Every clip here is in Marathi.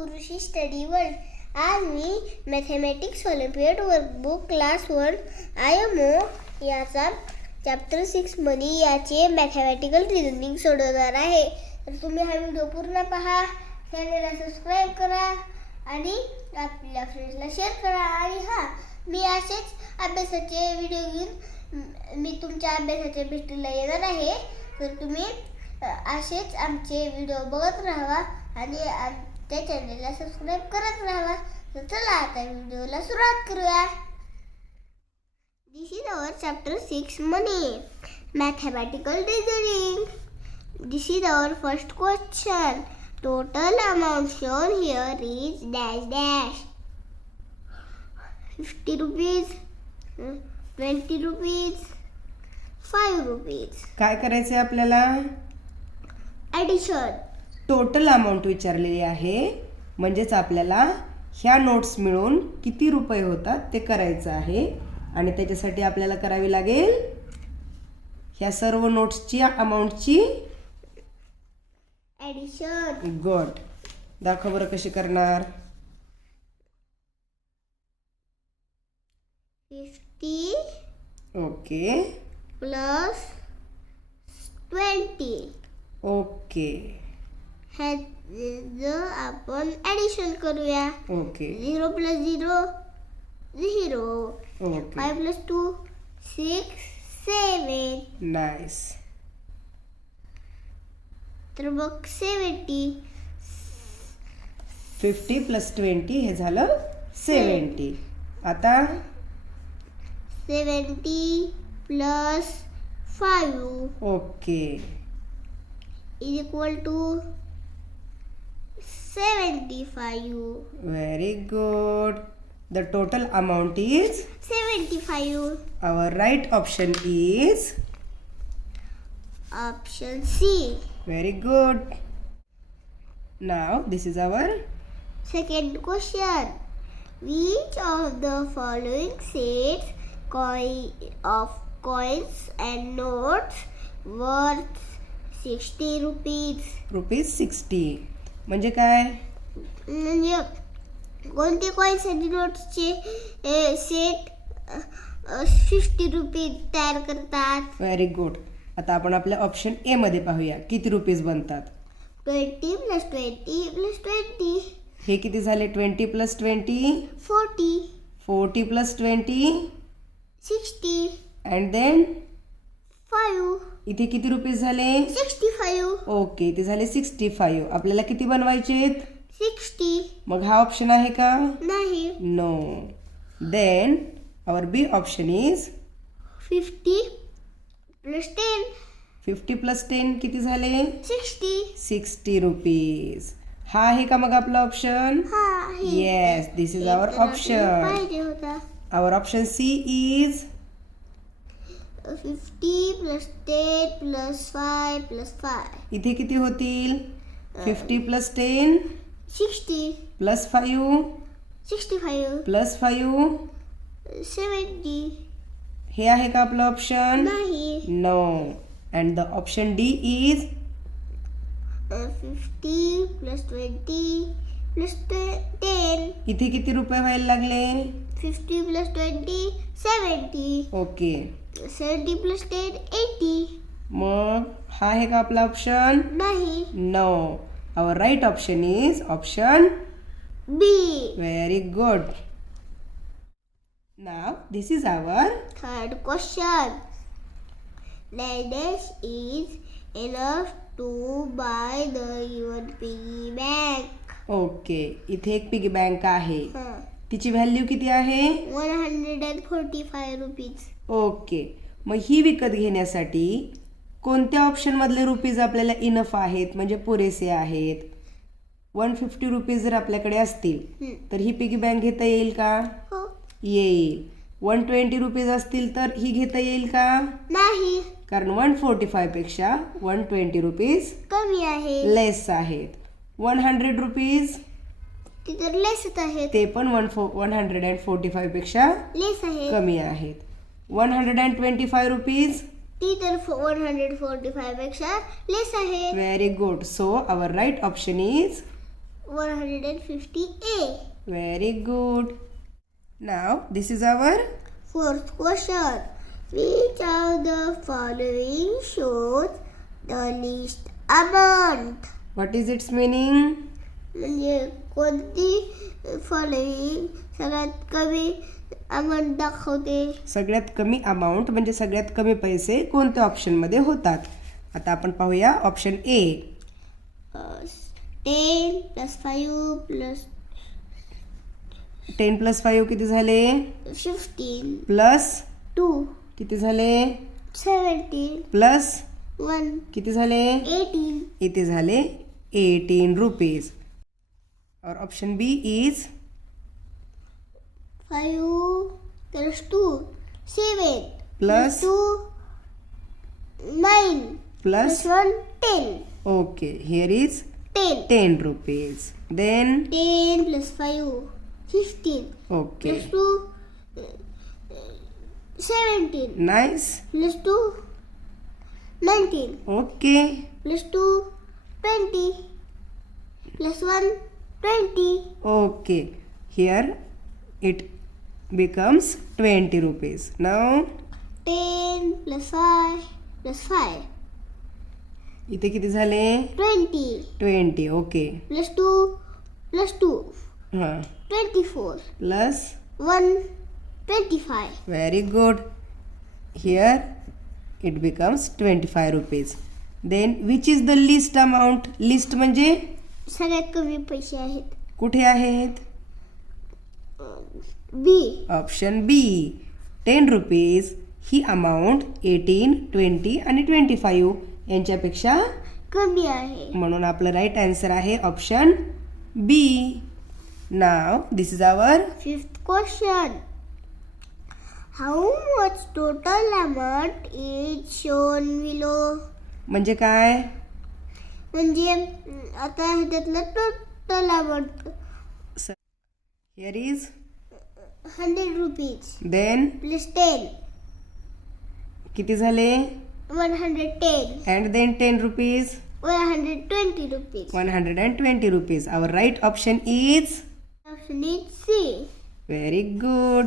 गुरुशी स्टडी वर्ल्ड. आज मी mathematics olympiad workbook class 1 IMO याचा चॅप्टर 6 मनी याचे मॅथेमॅटिकल रिझनिंग सोडवणार आहे. तर तुम्ही हा व्हिडिओ पूर्ण पहा, चॅनलला सबस्क्राईब करा आणि आपल्या फ्रेंड्सला शेअर करा. आणि मी असेच अभ्यासाचे व्हिडिओ घेऊन मी तुमच्या अभ्यासाच्या भेटीला येणार आहे. तर तुम्ही असेच आमचे व्हिडिओ बघत राहा आणि त्या चॅनलला सबस्क्राईब करत राहा. तर चला आता व्हिडिओला सुरुवात करूया. This is our chapter 6 money mathematical reasoning. This is our first question. Total amount shown here is dash dash. 50 rupees, 20 rupees, 5 rupees. काय करायचं आहे आपल्याला? Addition. टोटल अमाऊंट विचारलेली आहे, म्हणजेच आपल्याला ह्या नोट्स मिळून किती रुपये होतात ते करायचं आहे. आणि त्याच्यासाठी आपल्याला करावी लागेल ह्या सर्व नोट्सची अमाऊंटची Addition. गुड. दाखव बरं कशी करणार. 50 ओके plus 20. ओके ह्याचं आपण ॲडिशन करूया. Okay 0 plus 0 0. Okay 5 plus 2 6 7. Nice. तर मग 70. 50 + 20 हे झालं 70. आता 70 plus 5 okay is equal to 75. Very good. The total amount is 75. Our right option is Option C. Very good. Now this is our Second question. Which of the following sets of coins and notes worth 60 rupees? ₹60 म्हणजे काय? म्हणजे कोणते कॉइन्स आणि नोट्सचे सेट 50 रुपीज तयार करतात? Very good. आता आपण आपल्या ऑप्शन ए मध्ये पाहूया किती रुपीज बनतात. 20 plus 20 plus 20. हे किती झाले? 20 + 20 40. 40 + 20 60. And then 5. इथे किती रुपीज झाले? 65. ओके इथे झाले 65. आपल्याला किती बनवायचे? 60. मग हा ऑप्शन आहे का? नाही. No. Then our B option is 50 plus 10. 50 + 10 किती झाले? 60. 60 रुपीज. हा आहे का मग आपला option? Yes, this is our option. पाहिजे होता. Our option C is 50 plus 10 plus 5 plus 5. इथे किती होतील? 50 + 10 60. + 5 65. + 5 70. हे आहे का आपलं ऑप्शन? नाही. No. And the option D is 50 plus 20 plus 10. इथे किती रुपये व्हायला लागले? 50 plus 20 70. Okay 70 plus 10 80. मग हा आहे का आपला ऑप्शन? नाही. No. Our right option is option B. Very good. Now this is our Third question. Dash is enough to buy the even piggy bank. Okay इथे एक पिगी बँक आहे. तिची व्हॅल्यू किती आहे? 145 rupees. ओके मग ही विकत घेण्यासाठी कोणत्या ऑप्शन मधले रुपीज आपल्याला इनफ आहेत, म्हणजे पुरेसे आहेत? 150 रुपीज जर आपल्याकडे असतील तर ही पिगी बँक घेता येईल का? हो. येईल. 120 रुपीज असतील तर ही घेता येईल का? नाही. कारण 145 पेक्षा 120 रुपीज कमी आहे. लेस आहेत. 100 रुपीज ती तर लेसच आहेत. ते पण 145 पेक्षा लेस आहे. कमी आहेत. 125 रुपीज ती तर 145 पेक्षा लेस आहे. Very good. So our right option is 150A. Very good. Now this is our Fourth question. Which of the following shows the least amount? what is its meaning? म्हणजे कोणती फॉलोइंग सगळ्यात कमी अमाऊंट दाखवते? सगळ्यात कमी अमाऊंट म्हणजे सगळ्यात कमी पैसे कोणत्या ऑप्शनमध्ये होतात? आता आपण पाहूया ऑप्शन ए. 10 plus 5 plus 10 + 5 किती झाले? 15 प्लस 2 किती झाले? 17 प्लस 1 किती झाले? 18. इथे झाले 18 रुपीज. और option B is 5 plus 2 7 plus 2 9 plus plus 1 10. Okay here is 10 10 rupees. Then 10 plus 5 15 okay plus 2 17 nice. plus 2 19 okay plus 2 20 plus 1 20. Okay here it becomes 20 rupees. Now 10 plus 5 plus 5 इथे किती झाले? 20 20. ओके plus 2 हां 24 plus 1 25. Very good. Here it becomes 25 rupees. Then which is the least amount? Least म्हणजे सगळ्यात कमी पैसे आहेत. कुठे आहेत? बी. Option B 10 rupees. ही अमाऊंट 18, 20 आणि 25 यांच्यापेक्षा कमी आहे. म्हणून आपलं राईट आन्सर आहे option B. Now this is our Fifth question. How much total amount is shown below? म्हणजे काय? म्हणजे आता ह्याच्यातलं total amount here is 100 rupees then plus 10 किती झाले? 110 and then 10 rupees 120 rupees. 120 rupees. Our right option is Option is C. very good.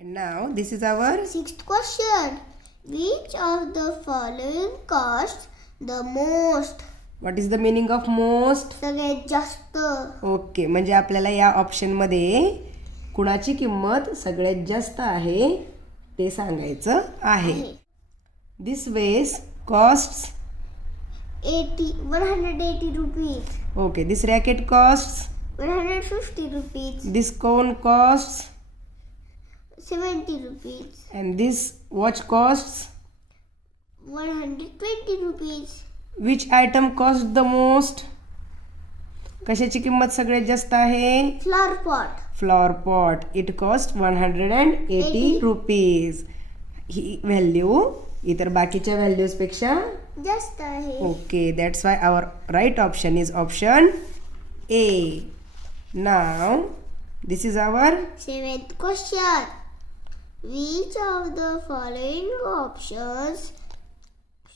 And now this is our Sixth question. Which of the following costs the most? what is the meaning of most? सगळ्यात जास्त. ओके म्हणजे आपल्याला या ऑप्शनमध्ये कुणाची किंमत सगळ्यात जास्त आहे ते सांगायचं आहे. This vase costs 180 rupees. Okay this racket costs 150 rupees. This cone costs 70 rupees. And this watch costs 120 rupees. Which item cost the most? कशाची किंमत सगळ्यात जास्त आहे? Flower pot. Flower pot. It cost 180 rupees. ही व्हॅल्यू इतर बाकीच्या व्हॅल्यूजपेक्षा जास्त आहे. Okay that's why our right option is option a. Now this is our Seventh question. Which of the following options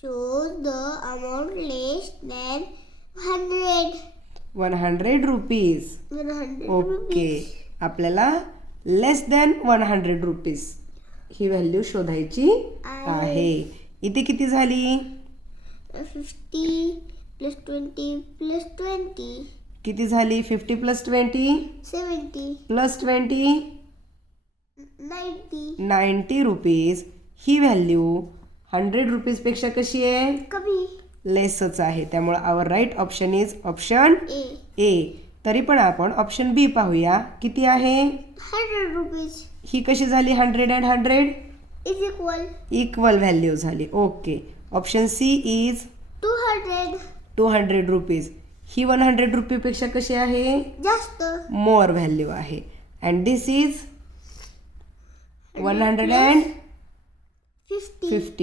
shows the amount less than 100? 100 rupees. 100 okay आपल्याला लेस दॅन 100 रुपीज ही व्हॅल्यू शोधायची आहे. इथे किती झाली? 50 plus 20 plus 20. किती झाली? 50 + 20 70 + 20 90. 90 रुपीज. ही व्हॅल्यू 100 रुपीजपेक्षा कशी आहे? कमी. लेसच आहे. त्यामुळे our right option is option a. A. तरी पण आपण ऑप्शन बी पाहूया. किती आहे? 100 रुपीज ही कशी झाली? 100 and 100 is equal equal value झाली. Okay option C is 200. 200 rupees. ही 100 रुपीपेक्षा कशी आहे? जास्त. मोर व्हॅल्यू आहे. And this is 150.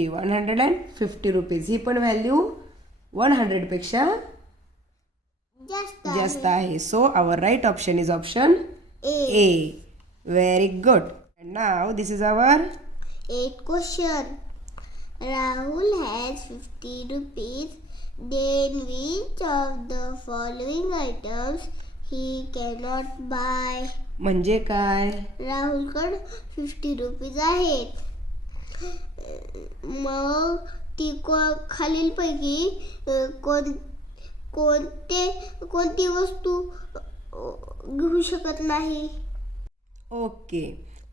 150 रुपीज. ही पण व्हॅल्यू 100 पेक्षा जास्त आहे. So our right option is option a. Very good. Now this is our Eighth question. Rahul has 50 rupees. Then which of the following items ही कॅनॉट बाय. म्हणजे काय? राहुलकडे 50 रुपीज आहेत. मग ती खालीलपैकी कोणती वस्तू घेऊ शकत नाही? Okay,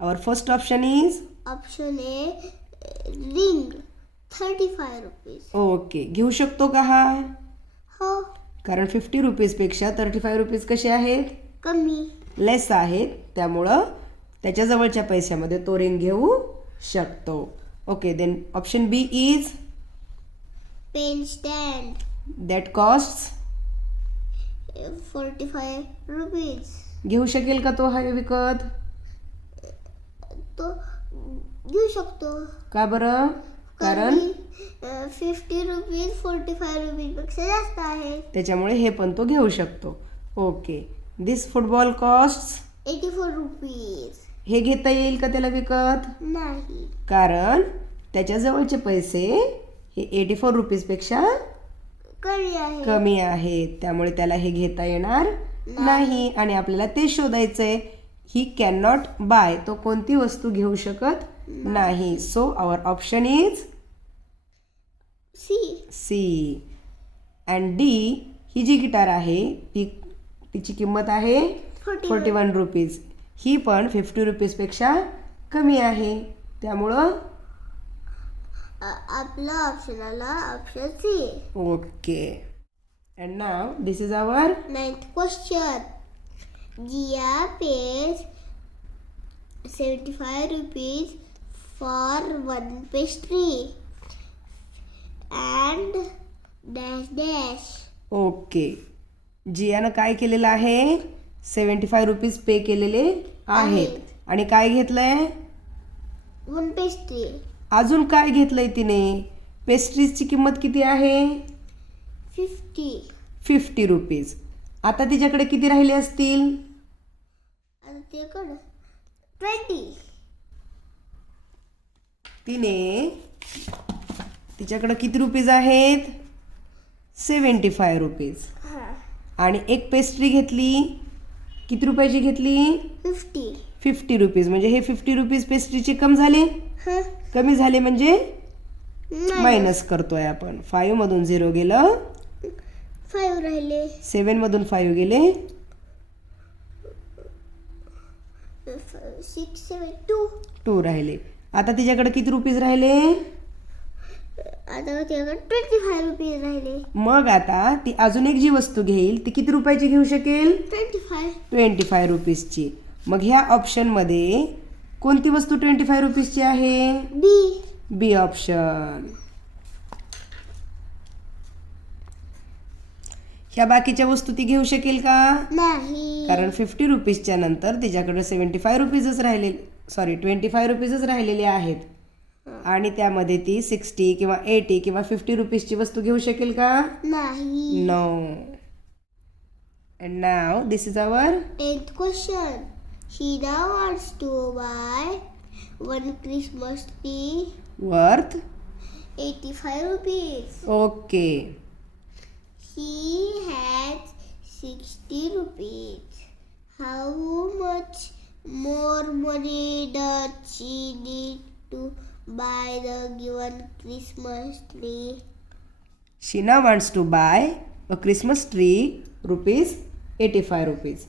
our first option is. Option A ring, 35 rupees. Okay, घेऊ शकतो का हा? हो, कारण 50 रुपीजपेक्षा 35 रुपीज कसे आहेत? कमी. लेस आहेत, त्यामुळं त्याच्या जवळच्या पैशामध्ये तो रिंग घेऊ शकतो. Okay, then option B is. Pen stand, that cost. 45 rupees. घेऊ शकेल का तो हा विकत? तो घेऊ शकतो. का बरं? कारण 50 रुपीज 45 रुपीज पेक्षा जास्त आहे. त्याच्यामुळे हे पण तो घेऊ शकतो. ओके, दिस फुटबॉल कॉस्ट 84 रुपीज. हे घेता येईल का त्याला विकत? नाही, कारण त्याच्या जवळचे पैसे हे 84 रुपीजपेक्षा कमी आहेत, त्यामुळे त्याला हे घेता येणार नाही. आणि आपल्याला ते शोधायचंय. ही कॅन नॉट बाय, तो कोणती वस्तू घेऊ शकत नाही. So our option is C. And D, ही जी गिटार आहे तिची किंमत आहे 41 रुपीज. ही पण 50 रुपीजपेक्षा कमी आहे, त्यामुळं आपला ऑप्शन आला option c. Okay, and now this is our 9th question. Jiya pays 75 rupees for one pastry and dash dash. Okay, जियानं काय केलेलं आहे? 75 रुपीज पे केलेले आहेत. आणि काय घेतलंय? One pastry. अजून काय घेतलंय तिने? पेस्ट्रीजची किंमत किती आहे? 50 रुपीज. आता तिच्याकडे किती राहिले असतील? आता त्याकडं 20. तिच्याकडे किती रुपीज आहेत? 75 रुपीज. आणि एक पेस्ट्री घेतली, किती रुपयाची घेतली? 50 रुपीज. म्हणजे हे 50 रुपीज पेस्ट्रीचे कमी झाले म्हणजे मायनस करतोय आपण. 5 मधून 0 गेलं, 5 राहिले. 7 मधून 5 गेले, 6 7 2 राहिले. आता तिच्याकडे किती रुपीज राहिले? आता त्याकडे 25 रुपीज राहिले. मग आता ती अजून एक जी वस्तू घेईल ती किती रुपयाची घेऊ शकेल? 25 रुपीजची. मग ह्या ऑप्शन मध्ये कोणती वस्तू 25 रुपीजची आहे? बी ऑप्शन. ह्या बाकीच्या वस्तू ती घेऊ शकेल का? नाही, कारण 50 रुपीजच्या नंतर तिच्याकडे 75 रुपीजच राहिले, 25 रुपीजच राहिलेले आहेत. आणि त्यामध्ये ती 60 किंवा 80 किंवा 50 रुपीजची वस्तू घेऊ शकेल का? नाही. No. And now this is our 10th question. Sheena wants to buy one Christmas tree worth 85 rupees. Okay. She has 60 rupees. How much more money does she need to buy the given Christmas tree? Sheena wants to buy a Christmas tree rupees 85 rupees.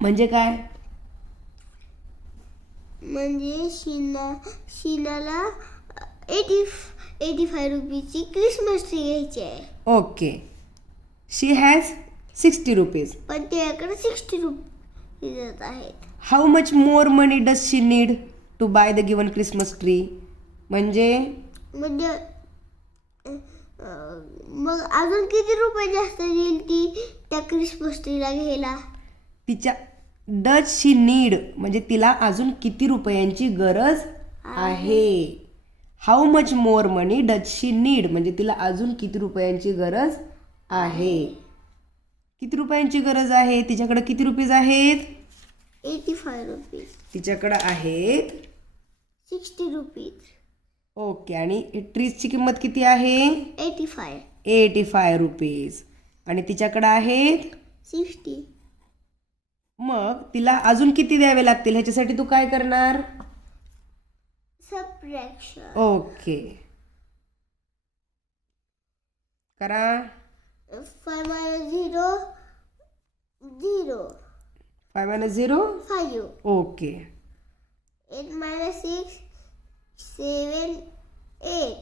म्हणजे काय? म्हणजे शीनाला 85 रुपीची क्रिसमस ट्री घ्यायची आहे. ओके. She has 60 rupees. पण त्याकडे 60 रुपीज आहेत. How much more money does she need to buy the given Christmas tree? म्हणजे मग अजून किती रुपये जास्त देईल ती त्या क्रिसमस ट्रीला घ्यायला? तिच्या डज शी नीड म्हणजे तिला अजून किती रुपयांची गरज आहे. How much more money does she need म्हणजे तिला अजून किती रुपयांची गरज आहे. किती रुपयांची गरज आहे? तिच्याकडे किती रुपीज आहेत? 85 रुपीज. तिच्याकडे आहेत 60 रुपीज. ओके. आणि ट्रीजची किंमत किती आहे? 85 85 रुपीज. आणि तिच्याकडे आहेत 60. तिला अजून किती द्यावे लागतील ह्याच्यासाठी तू काय करणार? सबट्रॅक्शन. ओके, करा. 5 minus 0 0. 5 minus 0. 5. Okay. 8 minus 6 7 8.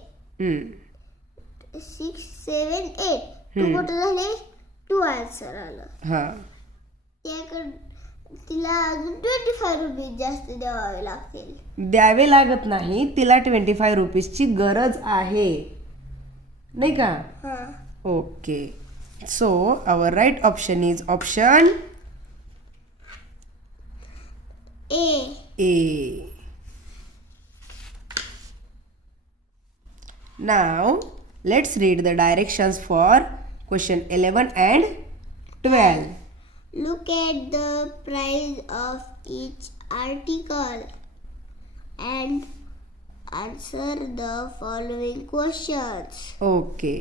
6 7 8. To कुठे झाले? 2 आन्सर आलं. हां, त्याकडे तिला अजून 25 रुपीज जास्त द्यावे लागतील. द्यावे लागत नाही, तिला 25 रुपीजची गरज आहे, नाही का? हां. Okay, so our right option is option A. Now let's read the directions for question 11 and 12. Look at the price of each article and answer the following questions. Okay,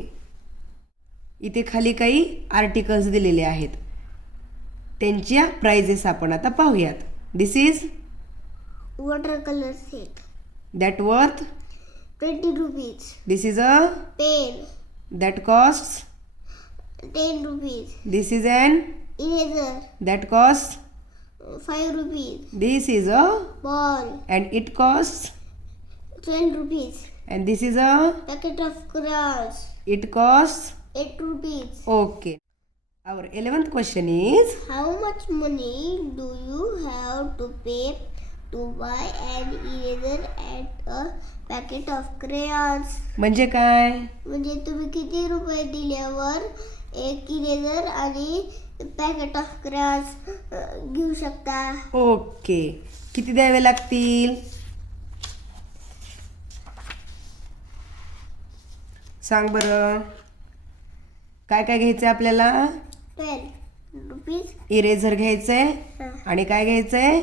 इथे खाली काही आर्टिकल्स दिलेले आहेत, त्यांच्या प्राइजेस आपण आता पाहूयात. This is Watercolor set that worth. 20 rupees. This is a Pen that cost. 10 rupees. This is an Eraser that cost. 5 rupees. This is a Ball and it cost. 12 rupees. And this is a Packet of crayons it cost. 8 rupees. Okay, our 11th question is How much money do you have to pay to buy an eraser and a packet of crayons? म्हणजे काय? म्हणजे तुम्ही किती रुपये दिल्यावर एक इरेजर आणि पॅकेट ऑफ क्रेयॉन्स घेऊ शकता? ओके, किती द्यावे लागतील? सांग बरं, काय काय घ्यायचंय आपल्याला? 12 रुपीज. इरेझर घ्यायचंय हां. आणि काय घ्यायचंय?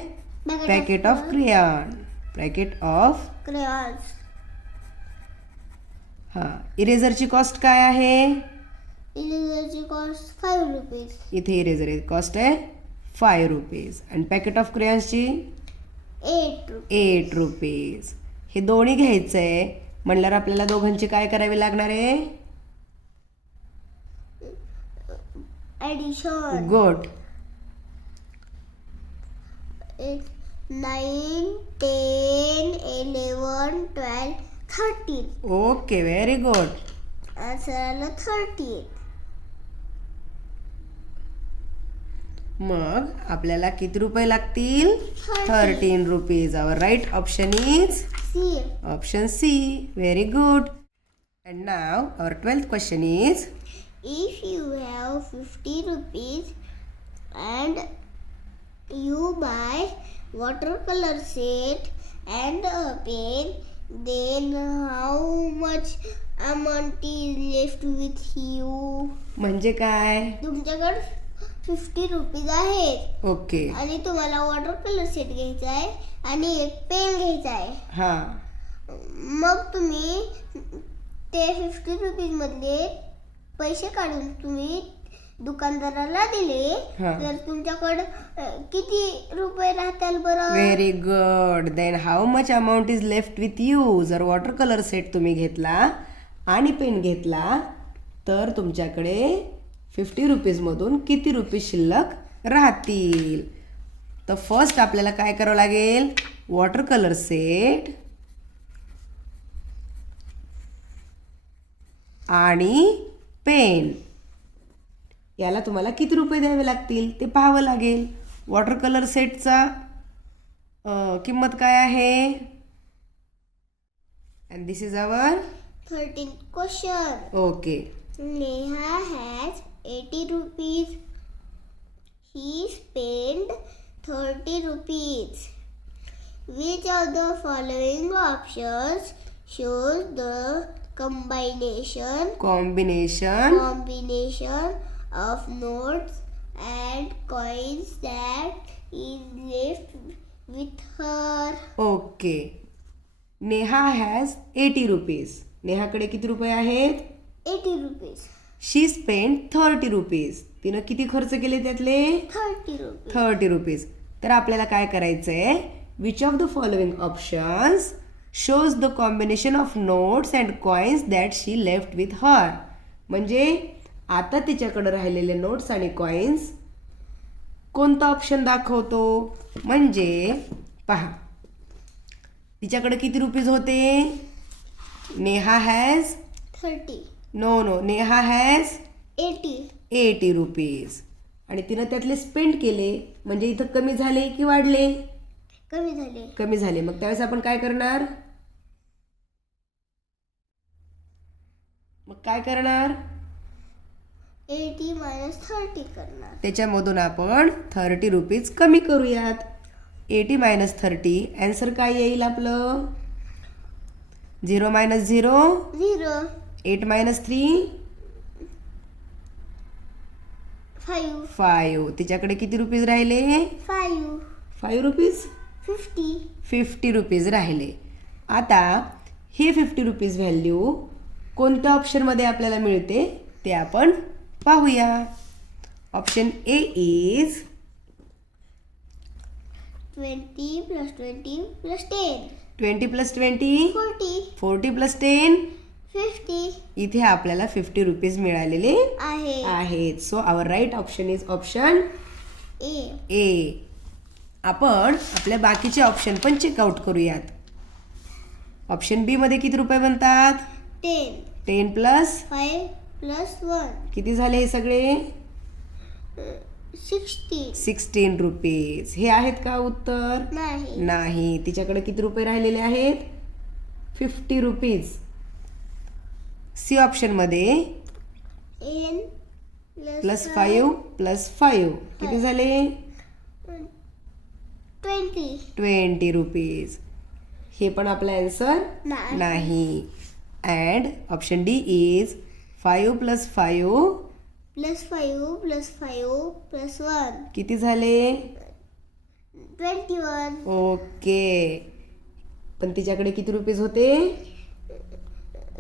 Packet of crayon. Packet of crayons. हां, इरेझरची कॉस्ट काय आहे? इरेजरची कॉस्ट 5 रुपीज. इथे इरेझर कॉस्ट आहे 5 रुपीज आणि पॅकेट ऑफ क्रेयॉन्सची 8 रुपीज. 8 रुपीज. हे दोन्ही घ्यायचंय म्हणल्यावर आपल्याला दोघांची काय करावी लागणार आहे? Addition. Good. 9 10 11 12 13. Okay, very good. Answer आलं 13. मग आपल्याला किती रुपये लागतील? 13 rupees. Our right option is C. Option C. Very good. And now our 12th question is If you have 50 rupees and you buy watercolor set and a pen, then how much amount is left with you? म्हणजे काय? तुमच्याकडे 50 रुपीज आहेत ओके. आणि तुम्हाला वॉटर कलर सेट घ्यायचा आहे आणि एक पेन घ्यायचा आहे. हां, मग तुम्ही ते 50 रुपीज मधले पैसे काढून तुम्ही दुकानदाराला दिले हा. तर तुमच्याकडे किती रुपये राहतील बरं? Very good. Then how much amount is left with you? जर वॉटर कलर सेट तुम्ही घेतला आणि पेन घेतला तर तुमच्याकडे 50 रुपीजमधून किती रुपये शिल्लक राहतील? तर फर्स्ट आपल्याला काय करावं लागेल? वॉटर कलर सेट आणि पेन याला तुम्हाला किती रुपये द्यावे लागतील ते पाहावं लागेल. वॉटर कलर सेटचा किंमत काय आहे? And this is our 13th question. Okay. Neha has 80 rupees. He spent 30 rupees. Which of the following options shows the combination of notes and coins that is left with her? Okay. Neha has 80 rupees. नेहाकडे किती रुपये आहेत? 80 rupees. शी स्पेंड 30 रुपीज. तिनं किती खर्च केले त्यातले? 30 rupees. 30 रुपीज. तर आपल्याला काय करायचं आहे, which of the following options shows the combination of notes and coins that she left with her. म्हणजे आता तिच्याकडे राहिलेले नोट्स आणि कॉइन्स कोणता ऑप्शन दाखवतो. म्हणजे पहा, तिच्याकडे किती रुपीज होते. Neha has 30, no Neha has 80, 80 rupees आणि तिनं त्यातले स्पेंड केले. म्हणजे इथं कमी झाले की वाढले. कमी झाले. कमी झाले. मग त्यावेळेस आपण काय करणार, मग काय करणार, 80 minus 30 करणार. त्याच्यामधून आपण 30 रुपीज कमी करूयात. 80 minus 30 आन्सर काय येईल आपलं, 0 minus 0, 0, 8 minus 3, 5, 5. तिच्याकडे किती रुपीज राहिले, 5, 5 रुपीज, 50, 50 रुपीज राहिले. आता हे 50 रुपीज व्हॅल्यू कोणत्या ऑप्शनमध्ये आपल्याला मिळते ते आपण पाहूया. Option A is 20 plus 20 plus 10, 20 plus 20, 40, 40 plus 10. 50 इथे आपल्याला 50 रुपीज मिळालेले आहे. आहेत. So our right option is option a. A. आपण आपल्या बाकीचे ऑप्शन पण चेकआउट करूयात. ऑप्शन बी मध्ये किती रुपये बनतात, 10, 10 प्लस 5 plus 1, किती झाले हे सगळे, 60. 16 रुपीज. हे आहेत का उत्तर, नाही. नाही. तिच्याकडे किती रुपये राहिलेले आहेत, 50 रुपीज. सी ऑप्शन मध्ये n प्लस 5 प्लस 5 किती झाले, 20. 20 रुपीज. हे पण आपला आन्सर नाही. नाही. And option D is 5 plus 5 Plus 5 plus 5 plus 1, किती झाले, 21. ओके. पण तिच्याकडे किती रुपीज होते,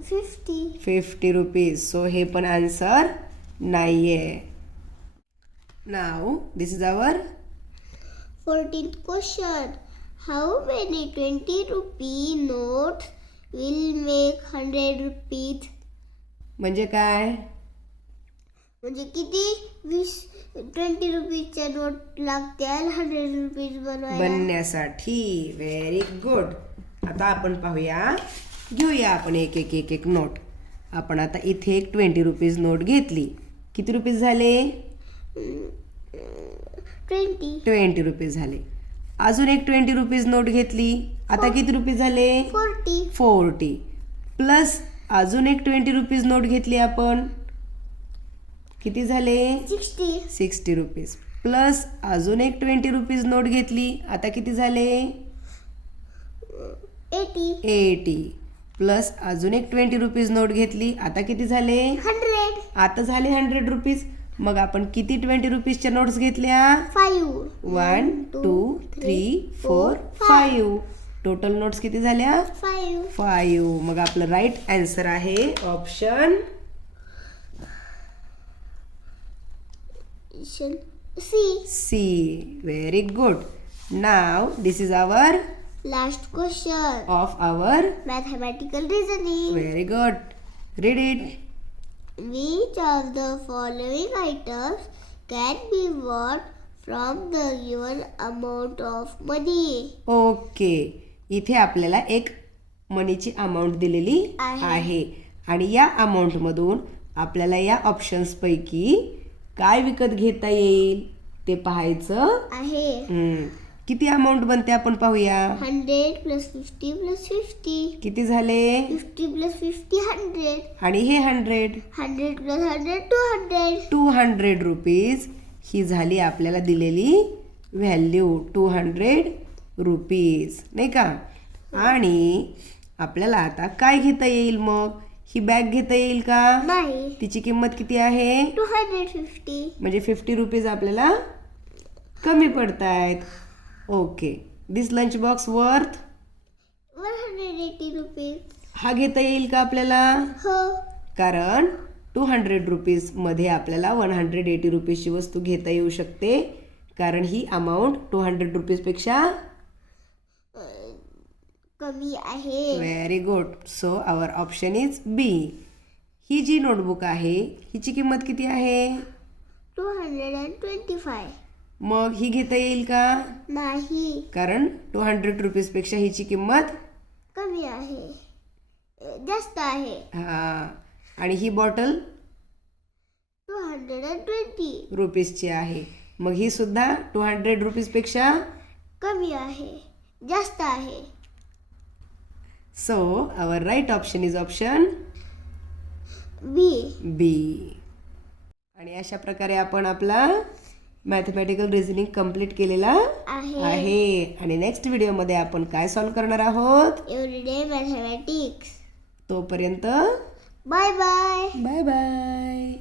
50. 50 रुपीज. सो हे पण आन्सर नाहीये. Now this is our 14th question. How many 20 rupee notes will make 100 rupees? म्हणजे काय, म्हणजे किती 20 रुपीजच्या नोट लागतील 100 रुपीज बनवायला. बनण्यासाठी. Very good. आता आपण पाहूया, घेऊया आपण एक एक एक एक नोट. आपण आता इथे एक 20 रुपीज नोट घेतली. किती रुपीज झाले, 20, 20 रुपीज झाले. अजून एक 20 रुपीज नोट घेतली. आता किती रुपीज झाले, 40, 40 प्लस अजून एक 20 रुपीज नोट घेतली आपण. किती झाले, 60, 60 रुपीज प्लस अजून एक 20 रुपीज नोट घेतली. आता किती झाले, 80, 80 प्लस अजून एक 20 रुपीज नोट घेतली. आता किती झाले, 100, आता झाले 100 रुपीज. मग आपण किती 20 रुपीजच्या नोट्स घेतल्या, 5, 1 2 3 4 5. टोटल नोट्स किती झाल्या, 5. 5. मग आपलं राईट आन्सर आहे option C. C. Very good. Now this is our Last question. Of our. Mathematical reasoning. Very good. Read it. Which of the following items can be bought from the given amount of money? Okay. इथे आपल्याला एक मनीची अमाऊंट दिलेली आहे. आहे आणि या अमाऊंट मधून आपल्याला या ऑप्शन्स पैकी काय विकत घेता येईल ते पाहायचं आहे. किती अमाऊंट बनते आपण पाहूया. 100 plus 50 plus 50. किती झाले, 50 plus 50, 100. आणि हे 100 100 plus 100, 200. 200 रुपीज ही झाली आपल्याला दिलेली व्हॅल्यू. 200 रुपीज नाही का. आणि आपल्याला आता काय घेता येईल, मग ही बॅग घेता येईल का, नाही. तिची किंमत किती आहे, 250. म्हणजे 50 रुपीज आपल्याला कमी पडतायत. ओके. दिस लंच बॉक्स वर्थ 180 rupees. हा घेता येईल का आपल्याला, हो. कारण 200 रुपीज मध्ये आपल्याला 180 रुपीजची वस्तू घेता येऊ शकते. कारण ही अमाऊंट 200 रुपीजपेक्षा कमी आहे. Very good. So our option is B. ही जी नोटबुक आहे हिची किंमत किती आहे? 225. मग ही घेता येईल का? नाही, कारण 200 रुपीजपेक्षा हिची किंमत कमी आहे, जास्त आहे. हा. आणि ही बॉटल 220 रुपीजची आहे. मग ही सुद्धा 200 रुपीजपेक्षा कमी आहे, जास्त आहे. So our right option is option b. B. आणि अशा प्रकारे आपण आपला मॅथमॅटिकल रिझनिंग कंप्लीट केलेला आहे. आणि नेक्स्ट व्हिडिओमध्ये आपण काय सॉल्व करणार आहोत? Everyday mathematics. तोपर्यंत बाय बाय. Bye bye.